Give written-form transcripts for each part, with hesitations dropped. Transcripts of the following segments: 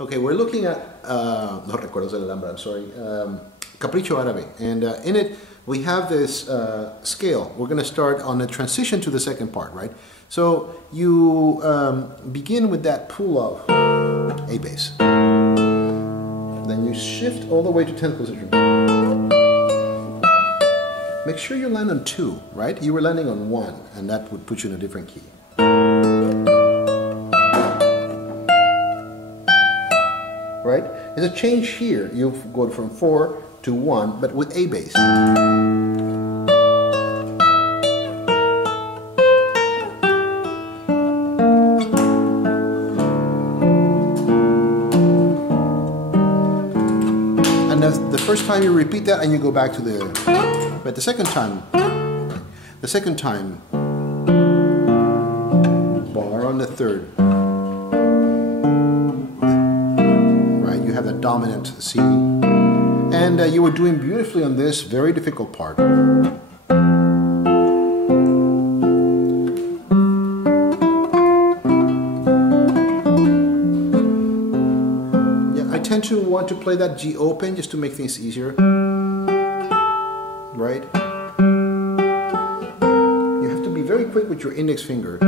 Okay, we're looking at, no recuerdos del alambre, I'm sorry, Capricho Árabe, and in it we have this scale. We're going to start on the transition to the second part, right? So you begin with that pull of A bass, then you shift all the way to 10th position. Make sure you land on 2, right? You were landing on 1, and that would put you in a different key. Right? There's a change here. You've gone from 4 to 1, but with A bass. And the first time you repeat that and you go back to the... But the second time, bar on the 3rd. You have the dominant C, and you were doing beautifully on this very difficult part. Yeah, I tend to want to play that G open just to make things easier, right? You have to be very quick with your index finger.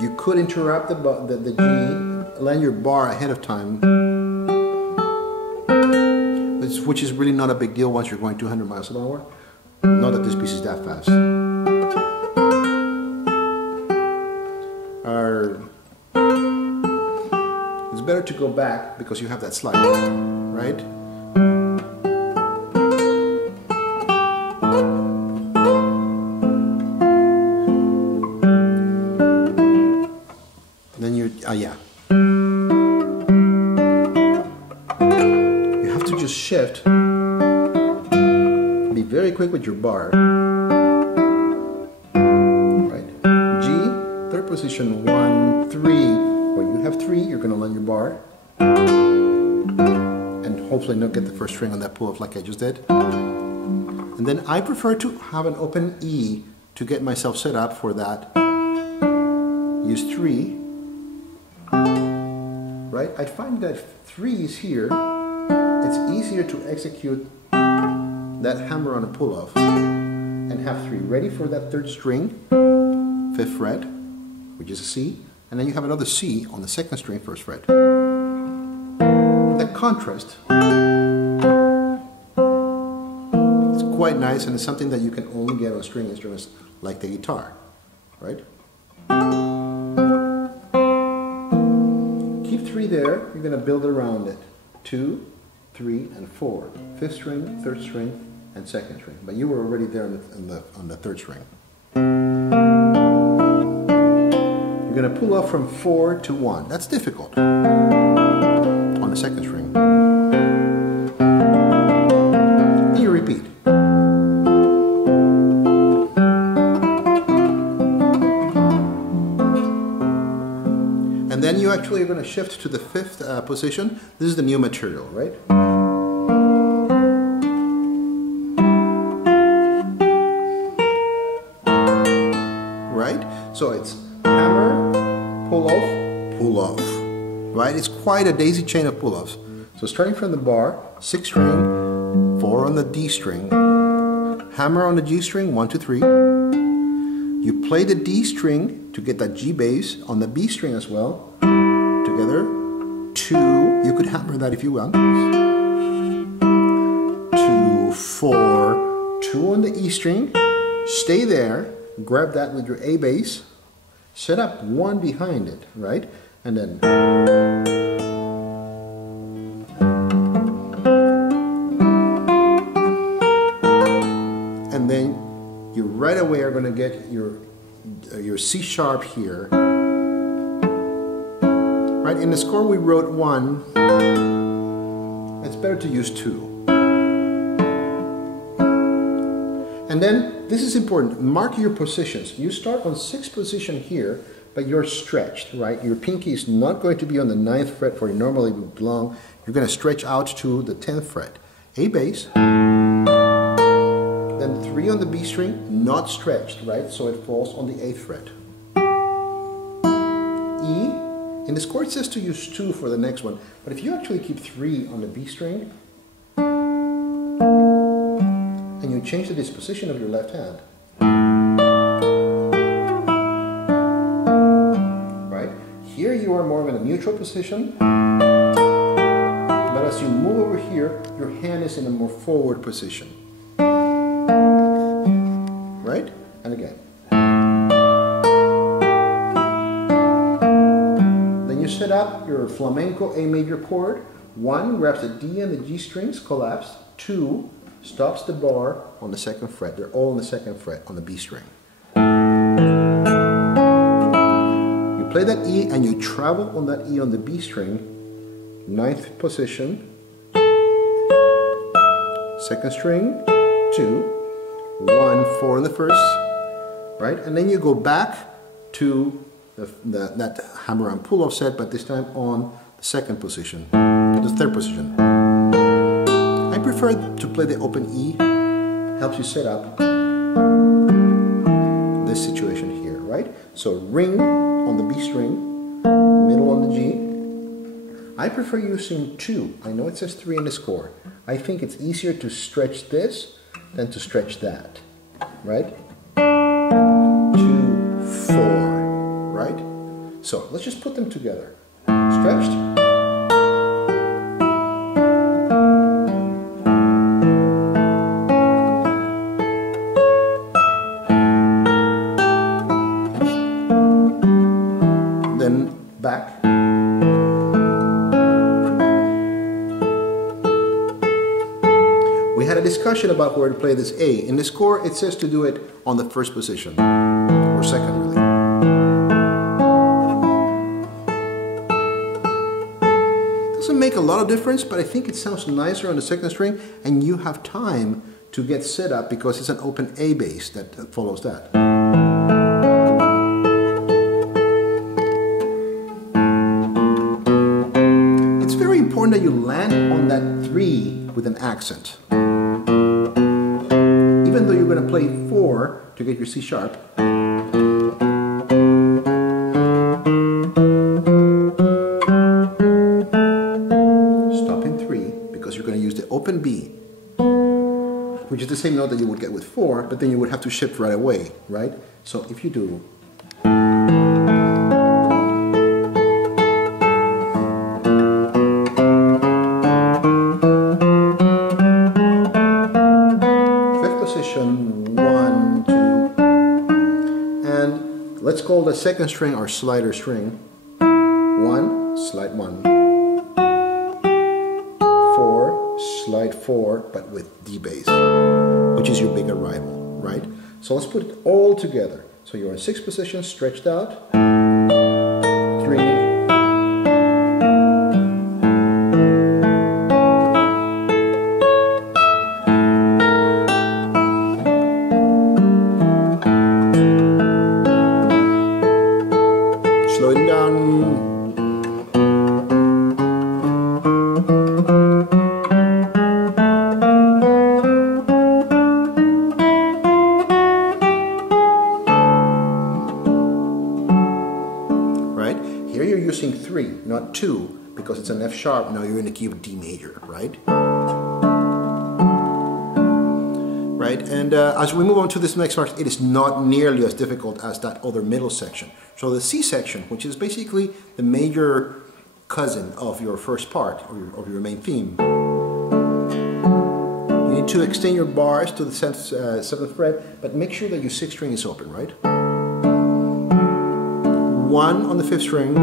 You could interrupt the G, land your bar ahead of time, which is really not a big deal once you're going 200 miles an hour. Not that this piece is that fast. It's better to go back because you have that slide, right? Then you, yeah. You have to just shift. Be very quick with your bar. Right? G, 3rd position, 1, 3. When you have 3, you're going to land your bar. And hopefully not get the first string on that pull-off like I just did. And then I prefer to have an open E to get myself set up for that. Use 3. Right? I find that 3 is here. It's easier to execute that hammer on a pull-off and have 3 ready for that 3rd string, 5th fret, which is a C, and then you have another C on the 2nd string, 1st fret. That contrast is quite nice, and it's something that you can only get on string instruments like the guitar, right? Keep 3 there. You're going to build around it. 2, 3, and 4. 5th string, 3rd string, and 2nd string. But you were already there on the 3rd string. You're going to pull off from 4 to 1. That's difficult on the 2nd string. And you repeat. And then you actually are going to shift to the 5th position. This is the new material, right? Right? So it's hammer, pull off, pull off. Right? It's quite a daisy chain of pull-offs. So starting from the bar, 6th string, 4 on the D string, hammer on the G string, 1, 2, 3. You play the D string to get that G bass on the B string as well. Together, 2. You could hammer that if you want. 2, 4, 2 on the E string. Stay there. Grab that with your A bass. Set up 1 behind it, right? And then. And then you right away are going to get your C sharp here. Right, in the score we wrote 1. It's better to use 2. And then, this is important, mark your positions. You start on 6th position here, but you're stretched, right? Your pinky is not going to be on the 9th fret where you normally would belong. You're going to stretch out to the 10th fret. A bass. Then 3 on the B string, not stretched, right? So it falls on the 8th fret. E, In the score it says to use 2 for the next one, but if you actually keep 3 on the B string, and you change the disposition of your left hand, right? Here you are more in a neutral position, but as you move over here, your hand is in a more forward position, right? And again. Then you set up your flamenco A major chord. 1 grabs the D and the G strings, collapse. 2 stops the bar on the 2nd fret. They're all on the 2nd fret on the B string. You play that E and you travel on that E on the B string, 9th position, 2nd string, 2, 1, 4 on the 1st, right? And then you go back to that hammer and pull off set, but this time on the 2nd position, the 3rd position. I prefer to play the open E, helps you set up this situation here, right? So ring on the B string, middle on the G. I prefer using 2. I know it says 3 in the score. I think it's easier to stretch this than to stretch that, right? 2, 4, right? So let's just put them together. Stretched. Then back. We had a discussion about where to play this A. In the score, it says to do it on the 1st position, or 2nd really. Doesn't make a lot of difference, but I think it sounds nicer on the 2nd string, and you have time to get set up because it's an open A bass that follows that. It's very important that you land on that 3 with an accent. Even though you're going to play 4 to get your C sharp, stop in 3 because you're going to use the open B, which is the same note that you would get with 4, but then you would have to shift right away, right? So if you do, let's call the 2nd string our slider string. 1, slide 1. 4, slide 4, but with D bass, which is your bigger rival, right? So let's put it all together. So you're in 6th position, stretched out. 3. Slowing down. Right? Here you're using 3, not 2, because it's an F sharp. Now you're in the key of D major, right? Right? And as we move on to this next part, it is not nearly as difficult as that other middle section. So the C section, which is basically the major cousin of your first part, or of your main theme, you need to extend your bars to the 7th fret, but make sure that your 6th string is open, right? 1 on the 5th string,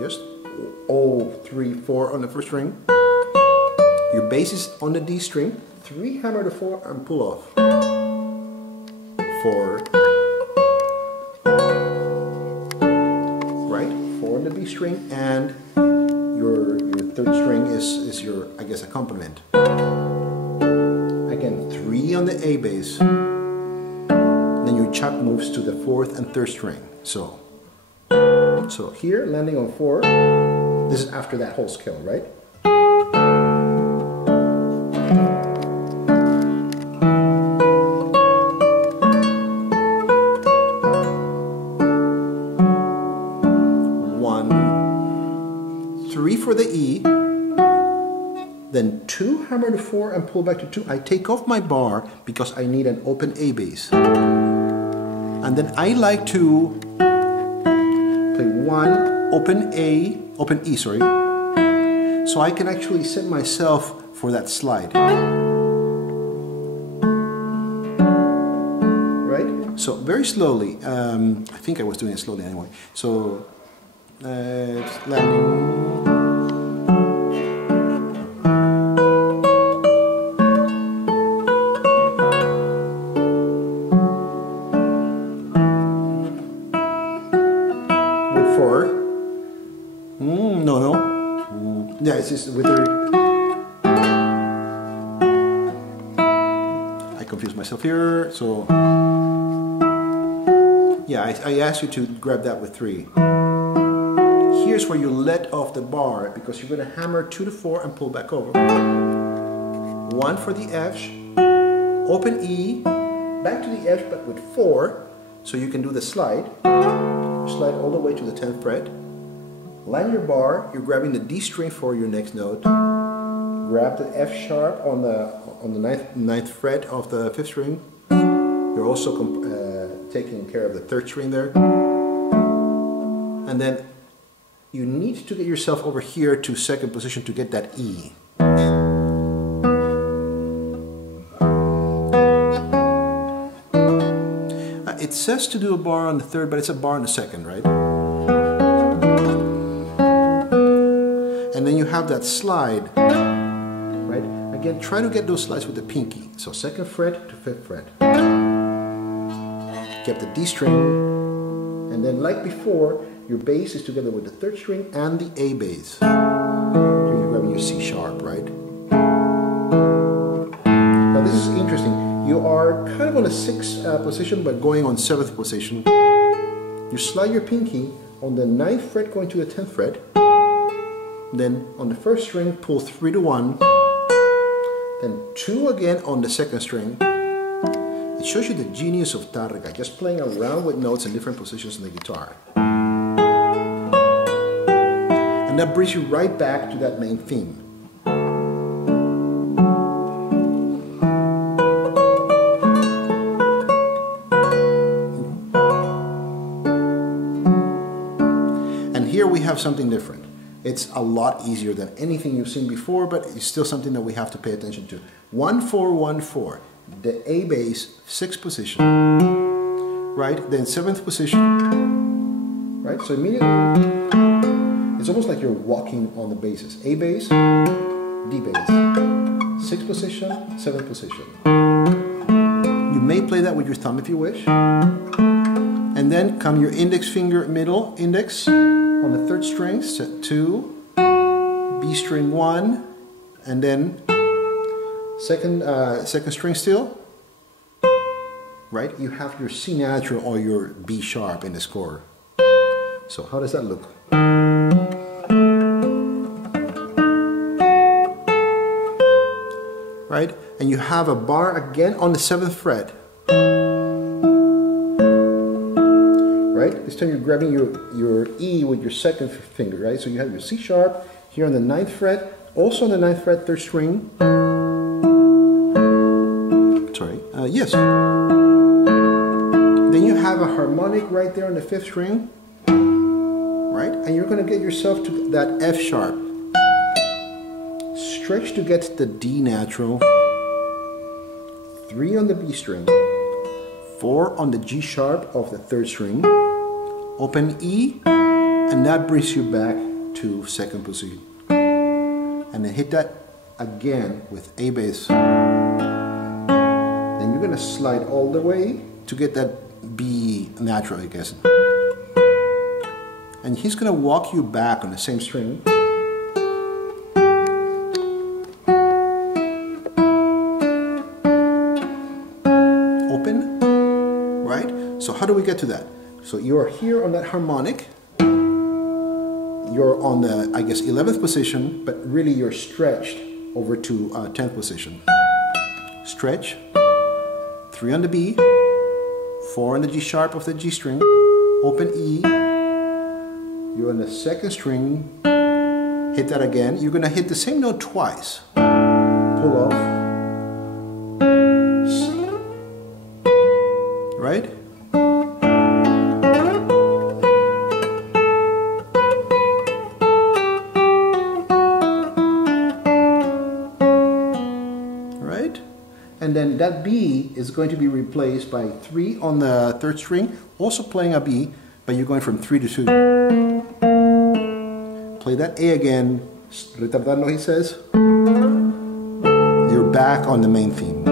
just 3, 4 on the 1st string. Your bass is on the D string, 3 hammer to 4 and pull off. 4, right? 4 on the B string, and your 3rd string is your, I guess, accompaniment. Again, 3 on the A bass. Then your chop moves to the 4th and 3rd string. So here, landing on 4. This is after that whole scale, right? 1, 3 for the E, then 2, hammer to 4 and pull back to 2. I take off my bar because I need an open A bass. And then I like to play 1, open E, sorry, so I can actually set myself for that slide. Right? So very slowly, I think I was doing it slowly anyway. So landing. With 4. No. Yeah, it's just with the. I confused myself here, so. Yeah, I asked you to grab that with 3. Here's where you let off the bar because you're going to hammer 2 to 4 and pull back over. 1 for the F, open E, back to the F but with 4, so you can do the slide. Slide all the way to the 10th fret. Land your bar, you're grabbing the D string for your next note. Grab the F sharp on the ninth fret of the 5th string. You're also taking care of the 3rd string there. And then you need to get yourself over here to 2nd position to get that E. It says to do a bar on the 3rd, but it's a bar on the 2nd, right? And then you have that slide, right? Again, try to get those slides with the pinky. So 2nd fret to 5th fret. Keep the D string, and then like before, your bass is together with the 3rd string and the A bass. Here you're grabbing your C sharp, right? Now this is interesting. You are kind of on a 6th position, but going on 7th position. You slide your pinky on the 9th fret going to the 10th fret. Then on the 1st string, pull 3 to 1. Then 2 again on the 2nd string. It shows you the genius of targa, just playing around with notes in different positions on the guitar. And that brings you right back to that main theme. And here we have something different. It's a lot easier than anything you've seen before, but it's still something that we have to pay attention to. 1, 4, 1, 4. The A bass, 6th position, right? Then 7th position, right? So immediately, it's almost like you're walking on the basses. A bass, D bass, 6th position, 7th position. You may play that with your thumb if you wish. And then come your index finger, middle index on the 3rd string, set 2, B string 1, and then second string still, right? You have your C natural or your B sharp in the score. So how does that look? Right? And you have a bar again on the 7th fret. Right? This time you're grabbing your E with your 2nd finger, right? So you have your C sharp here on the 9th fret, also on the 9th fret, 3rd string. Yes. Then you have a harmonic right there on the 5th string, right? And you're going to get yourself to that F sharp. Stretch to get the D natural, 3 on the B string, 4 on the G sharp of the 3rd string, open E, and that brings you back to 2nd position. And then hit that again with A bass. Then you're going to slide all the way to get that B natural, I guess. And he's going to walk you back on the same string. Open, right? So how do we get to that? So you're here on that harmonic. You're on the, I guess, 11th position, but really you're stretched over to 10th position. Stretch. 3 on the B, 4 on the G sharp of the G string, open E, You're on the second string, hit that again. You're going to hit the same note twice. Pull off, C, right? Right? And then that B is going to be replaced by 3 on the third string, also playing a B, but you're going from 3 to 2. Play that A again, retardando, he says. You're back on the main theme.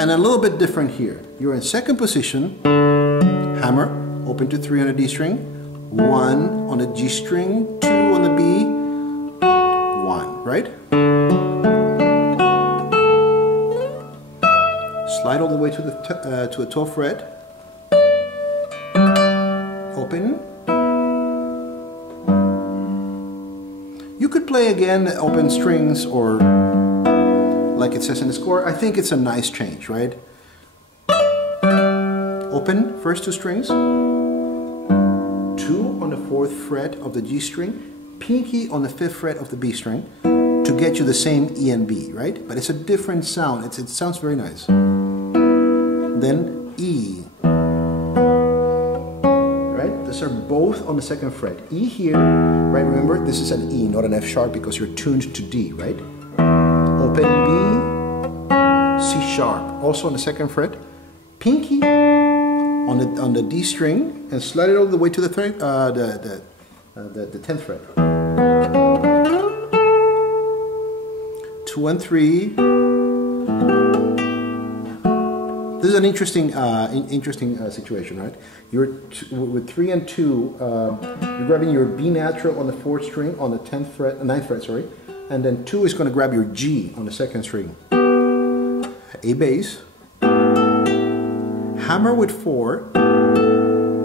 And a little bit different here. You're in second position, hammer, open to 3 on the D string, 1 on the G string, 2 on the B, 1, right? Slide all the way to the 12th fret, open. You could play again open strings or like it says in the score. I think it's a nice change, right? Open, first 2 strings, 2 on the 4th fret of the G string, pinky on the 5th fret of the B string to get you the same E and B, right? But it's a different sound. It sounds very nice. Then E, right? These are both on the 2nd fret. E here, right? Remember, this is an E, not an F sharp because you're tuned to D, right? Open B, C sharp, also on the 2nd fret, pinky on the D string, and slide it all the way to the 10th fret. 2 and 3. This is an interesting situation, right? You're with 3 and 2. You're grabbing your B natural on the 4th string on the 10th fret, 9th fret, sorry. And then 2 is going to grab your G on the 2nd string. A bass, hammer with 4,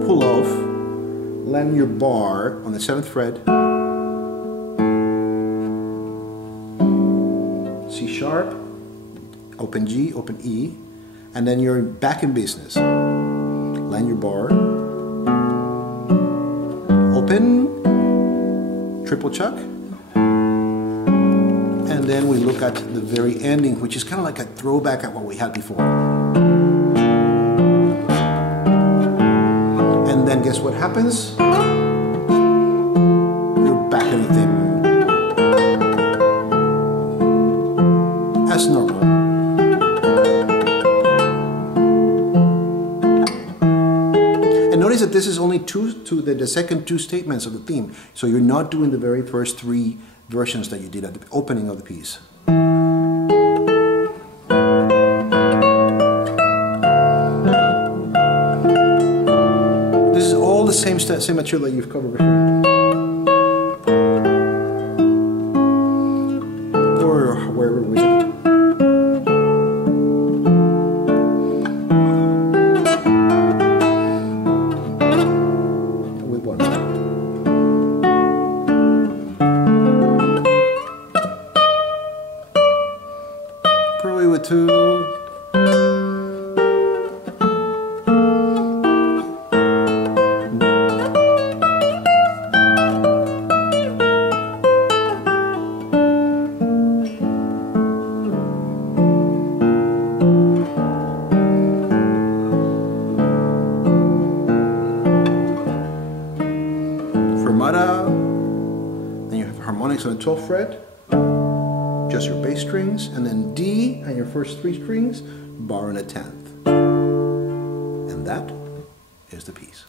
pull off, land your bar on the 7th fret, C sharp, open G, open E, and then you're back in business. Land your bar, open, triple chuck. And then we look at the very ending, which is kind of like a throwback at what we had before. And then guess what happens? You're back in the theme. As normal. And notice that this is only the second 2 statements of the theme. So you're not doing the very first 3 versions that you did at the opening of the piece. This is all the same material that you've covered before. Or wherever we did. With 1. Probably with 2. Fermata, then you have harmonics on the 12th fret. Just your bass strings, and then D and your first 3 strings, bar on a 10th. And that is the piece.